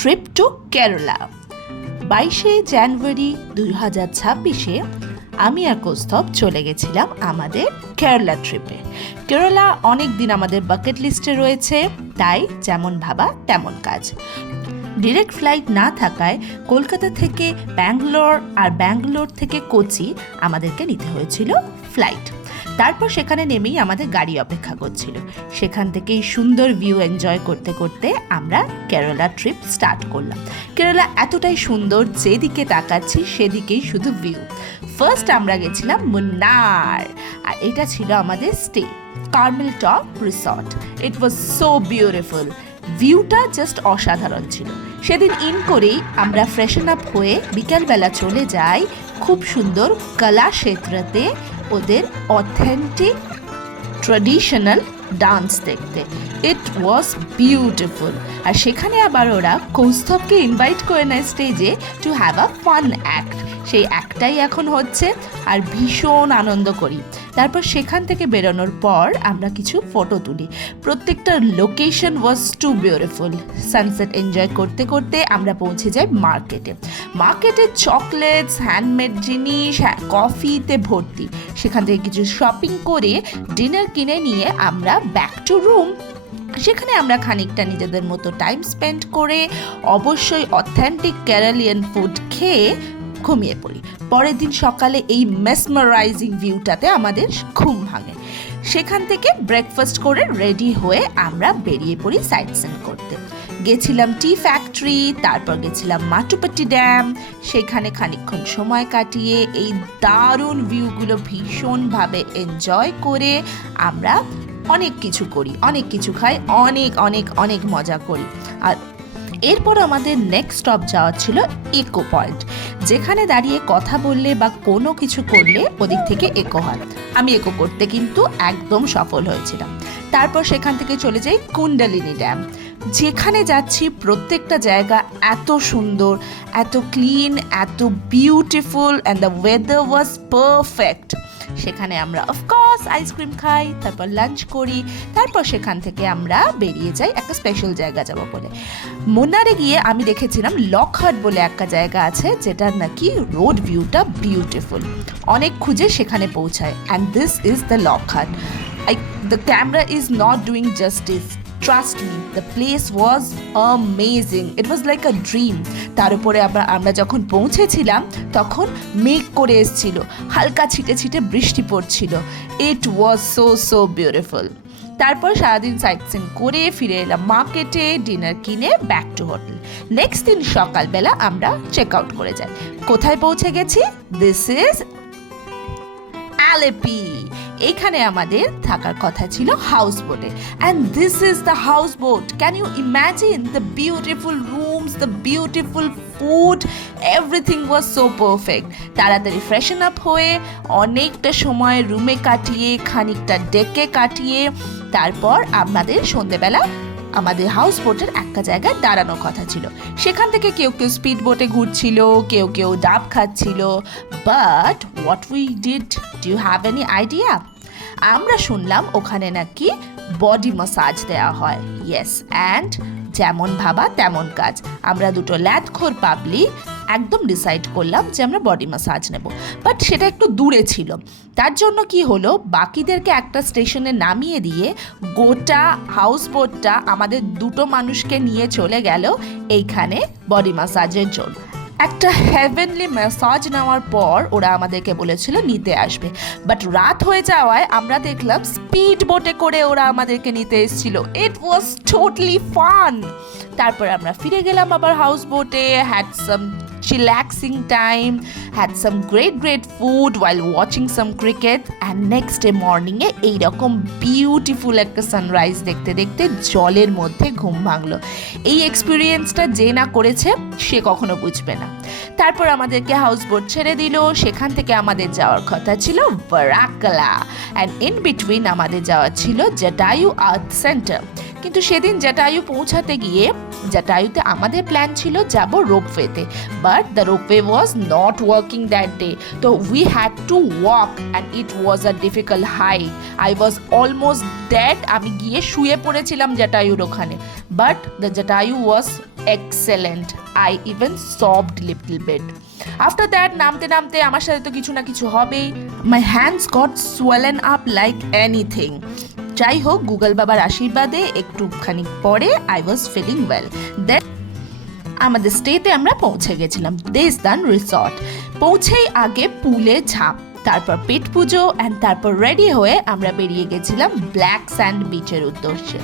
Trip to Kerala. 22শে January 2026-এ আমি আর কৌস্তভ চলে গেছিলাম আমাদের কেরালা ট্রিপে। কেরালা অনেক দিন আমাদের বাকেট লিস্টে রয়েছে, তাই যেমন ভাবা তেমন কাজ। ডিরেক্ট ফ্লাইট না থাকায় কলকাতা থেকে ব্যাঙ্গালোর আর ব্যাঙ্গালোর থেকে কোচি আমাদেরকে নিতে হয়েছিল ফ্লাইট। তারপর সেখানে নেমেই আমাদের গাড়ি অপেক্ষা করছিল। সেখান থেকেই সুন্দর ভিউ এনজয় করতে করতে আমরা কেরালা ট্রিপ স্টার্ট করলাম। কেরালা এতটাই সুন্দর, যেদিকে তাকাচ্ছি সেদিকেই শুধু ভিউ। ফার্স্ট আমরা গেছিলাম মুন্নার, আর এটা ছিল আমাদের stay, Carmel top resort. It was so beautiful. ভিউটা জাস্ট অসাধারণ ছিল। সেদিন ইন করেই আমরা ফ্রেশন আপ হয়ে বিকালবেলা চলে যাই খুব সুন্দর কলাক্ষেত্রতে ওদের অথেন্টিক ট্র্যাডিশনাল ডান্স দেখতে। ইট ওয়াজ বিউটিফুল। আর সেখানে আবার ওরা কৌস্তভকে ইনভাইট করে নেয় স্টেজে to have a fun act. সেই অ্যাক্টটাই এখন হচ্ছে, আর ভীষণ আনন্দ করি। তারপর সেখান থেকে বেরোনোর পর আমরা কিছু ফটো তুলি। প্রত্যেকটা লোকেশন ওয়াজ টু বিউটিফুল। সানসেট এনজয় করতে করতে আমরা পৌঁছে যাই মার্কেটে চকলেটস, হ্যান্ডমেড জিনিস, কফিতে ভর্তি। সেখান থেকে কিছু শপিং করে ডিনার কিনে নিয়ে আমরা ব্যাক টু রুম। সেখানে আমরা খানিকটা নিজেদের মতো টাইম স্পেন্ড করে অবশ্যই অথেন্টিক কেরালিয়ান ফুড খেয়ে ঘুমিয়ে পড়ি। পরের দিন সকালে এই মেসমারাইজিং ভিউটাতে আমাদের ঘুম ভাঙে। সেখান থেকে ব্রেকফাস্ট করে রেডি হয়ে আমরা বেরিয়ে পড়ি সাইট সিন করতে। গেছিলাম টি ফ্যাক্টরি, তারপর গেছিলাম মাটুপাটি ড্যাম। সেখানে খানিকক্ষণ সময় কাটিয়ে এই দারুণ ভিউগুলো ভীষণভাবে এনজয় করে আমরা অনেক কিছু করি, অনেক কিছু খাই, অনেক অনেক অনেক মজা করি। আর এরপর আমাদের নেক্সট স্টপ যাওয়া ছিল ইকো পয়েন্ট, যেখানে দাঁড়িয়ে কথা বললে বা কোনো কিছু করলে ওদিক থেকে ইকো হয়। আমি ইকো করতে কিন্তু একদম সফল হয়েছিলাম। তারপর সেখান থেকে চলে যাই কুন্ডালিনী ড্যাম। যেখানে যাচ্ছি প্রত্যেকটা জায়গা এত সুন্দর, এত ক্লিন, এত beautiful, and the weather was perfect. সেখানে আমরা অফকোর্স আইসক্রিম খাই, তারপর লাঞ্চ করি। তারপর সেখান থেকে আমরা বেরিয়ে যাই একটা স্পেশাল জায়গা যাবো বলে। মুন্নারে গিয়ে আমি দেখেছিলাম লকহার্ট বলে একটা জায়গা আছে, যেটার নাকি রোড ভিউটা বিউটিফুল। অনেক খুঁজে সেখানে পৌঁছায়, and this is the Lockhart. The camera is not doing justice. Trust me, the place was amazing. It was like a dream. তার উপরে আমরা যখন পৌঁছেছিলাম তখন মেঘ করে এসেছিল, হালকা ছিটে ছিটে বৃষ্টি পড়ছিল। It was so beautiful. তারপর সারাদিন সাইট সিন করে ফিরে এলাম মার্কেটে, ডিনার কিনে ব্যাক টু হোটেল। নেক্সট দিন সকালবেলা আমরা চেক আউট করে যাই। কোথায় পৌঁছে গেছি? This is Alleppey. এখানে আমাদের থাকার কথা ছিল হাউস বোটে, and this is the houseboat. Can you imagine the beautiful rooms, the beautiful food, everything was so perfect. তাড়াতাড়ি ফ্রেশন আপ হয়ে অনেকটা সময় রুমে কাটিয়ে, খানিকটা ডেকে কাটিয়ে, তারপর আমাদের সন্ধেবেলা আমাদের হাউস বোটের একটা জায়গায় দাঁড়ানোর কথা ছিল। সেখান থেকে কেউ কেউ স্পিড বোটে ঘুরছিল, কেউ কেউ ডাব খাচ্ছিল। But what we did, do you have any idea? আমরা শুনলাম ওখানে নাকি বডি ম্যাসাজ দেওয়া হয়। ইয়েস, অ্যান্ড যেমন ভাবা তেমন কাজ। আমরা দুটো ল্যাদখোর পাবলিক একদম ডিসাইড করলাম যে আমরা বডি ম্যাসাজ নেব। বাট সেটা একটু দূরে ছিল। তার জন্য কি হলো, বাকিদেরকে একটা স্টেশনে নামিয়ে দিয়ে গোটা হাউস বোটটা আমাদের দুটো মানুষকে নিয়ে চলে গেল এইখানে বডি ম্যাসাজের জন্য। একটা হেভেনলি ম্যাসাজ নেওয়ার পর ওরা আমাদেরকে বলেছিল নিতে আসবে, বাট রাত হয়ে যাওয়ায় আমরা দেখলাম স্পিড বোটে করে ওরা আমাদেরকে নিতে এসেছিল। ইট ওয়াজ টোটালি ফান। তারপর আমরা ফিরে গেলাম আবার হাউস বোটে, had some chillaxing time, had some great food while watching some cricket, and next day morning এ এইরকম বিউটিফুল একটা সানরাইজ দেখতে দেখতে জলের মধ্যে ঘুম ভাঙলো। এই এক্সপিরিয়েন্সটা যে না করেছে সে কখনো বুঝবে না। তারপর আমাদেরকে হাউস বোট ছেড়ে দিল। সেখান থেকে আমাদের যাওয়ার কথা ছিল ভারাক্কালা, অ্যান্ড ইন বিটুইন আমাদের যাওয়া ছিল জটায়ু আর্থ সেন্টার। কিন্তু সেদিন জটায়ু পৌঁছাতে গিয়ে, জটায়ুতে আমাদের প্ল্যান ছিল যাব রোপওয়েতে, but the ropeway was not working that day. তো we had to walk, and it was a difficult height. I was almost dead. আমি গিয়ে শুয়ে পড়েছিলাম জটায়ুর ওখানে, but the Jatayu was excellent. I even sobbed little bit. After that, নামতে আমার সাথে তো কিছু না কিছু হবেই. My hands got swollen up like anything. যাই হোক, গুগল বাবার আশীর্বাদে একটুখানি পরে I was feeling well. Then আমাদের স্টেতে আমরা পৌঁছে গেছিলাম দেশদান রিসর্ট. পৌঁছেই আগে পুলে ঝাঁপ, তারপর পেট পুজো অ্যান্ড তারপর রেডি হয়ে আমরা বেরিয়ে গেছিলাম ব্ল্যাক স্যান্ড বিচের উদ্দেশ্যে.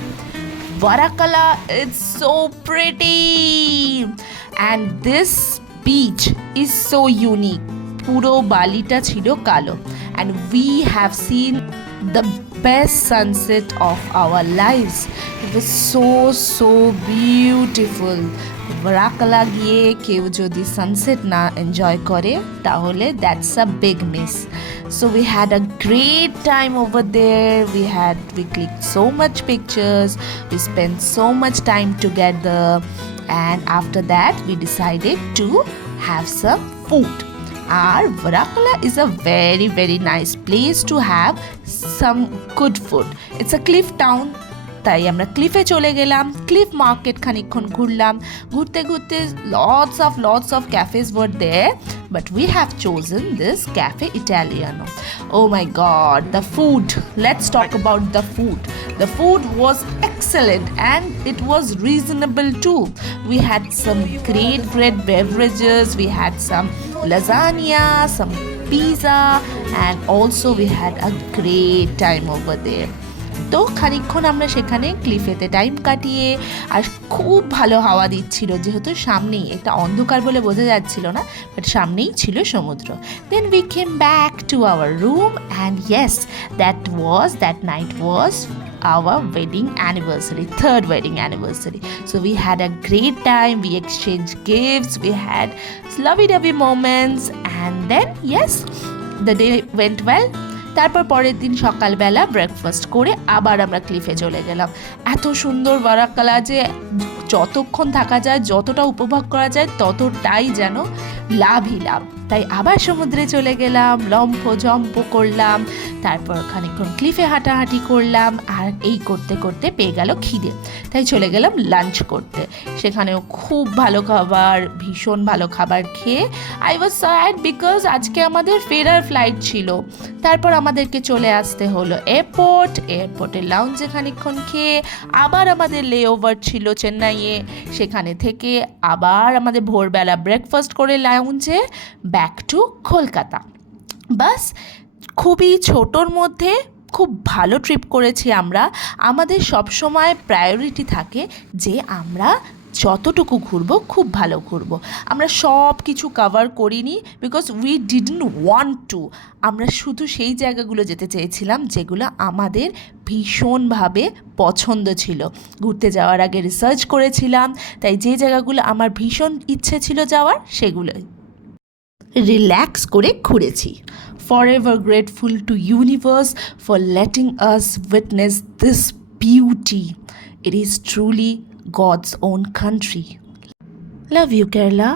Varakala is so pretty and this beach is so unique. পুরো বালিটা ছিল কালো and we have seen the best sunset of our lives. It was so beautiful. Varakala গিয়ে কেউ যদি সানসেট না এনজয় করে তাহলে that's a big miss. So we had a great time over there. We clicked so much pictures. We spent so much time together. And after that, we decided to have some food. Our Varakala is a very nice place to have some good food. It's a cliff town. তাই আমরা ক্লিফে চলে গেলাম. Cliff market খানিকক্ষণ ঘুরলাম. ঘুরতে lots of cafes were there, but we have chosen this Cafe Italiano. Oh my god, the food. Let's talk about the food. The food was excellent and it was reasonable too. We had some great beverages. We had some lasagna, some pizza, and also we had a great time over there. তো খানিকক্ষণ আমরা সেখানে ক্লিফেতে time কাটিয়ে, আর খুব ভালো হাওয়া দিচ্ছিল যেহেতু সামনেই, একটা অন্ধকার বলে বোঝা যাচ্ছিল না, বাট সামনেই ছিল সমুদ্র. Then we came back to our room and yes, that night was our wedding anniversary, third wedding anniversary. So we had a great time. We exchanged gifts. We had lovey-dovey moments, and then yes, the day went well. তারপর পরের দিন সকালবেলা breakfast করে আবার আমরা ক্লিফে চলে গেলাম. এত সুন্দর ভারাক্কালা যে যতক্ষণ থাকা যায়, যতটা উপভোগ করা যায় ততটাই যেন লাভই লাভ. তাই আবার সমুদ্রে চলে গেলাম, লম্ফ জম্প করলাম, তারপর খানিকক্ষণ ক্লিফে হাঁটাহাঁটি করলাম, আর এই করতে করতে পেয়ে গেল খিদে. তাই চলে গেলাম লাঞ্চ করতে. সেখানেও খুব ভালো খাবার, ভীষণ ভালো খাবার খেয়ে আই ওয়াজ স্যাড বিকজ আজকে আমাদের ফেরার ফ্লাইট ছিল. তারপর আমাদেরকে চলে আসতে হলো এয়ারপোর্টের লাউঞ্জে খানিকক্ষণ খেয়ে আবার আমাদের লে ওভার ছিল চেন্নাইয়ে. সেখানে থেকে আবার আমাদের ভোরবেলা ব্রেকফাস্ট করে লাউঞ্জে ব্যাক টু কলকাতা. বাস, খুবই ছোটোর মধ্যে খুব ভালো ট্রিপ করেছি আমরা. আমাদের সবসময় প্রায়োরিটি থাকে যে আমরা যতটুকু ঘুরবো খুব ভালো ঘুরবো. আমরা সব কিছু কভার করিনি because we didn't want to. আমরা শুধু সেই জায়গাগুলো যেতে চেয়েছিলাম যেগুলো আমাদের ভীষণভাবে পছন্দ ছিল. ঘুরতে যাওয়ার আগে রিসার্চ করেছিলাম, তাই যে জায়গাগুলো আমার ভীষণ ইচ্ছে ছিল যাওয়ার সেগুলোই রিল্যাক্স করে ঘুরেছি. Forever grateful to universe for letting us witness this beauty. It is truly God's own country. Love you, Kerala.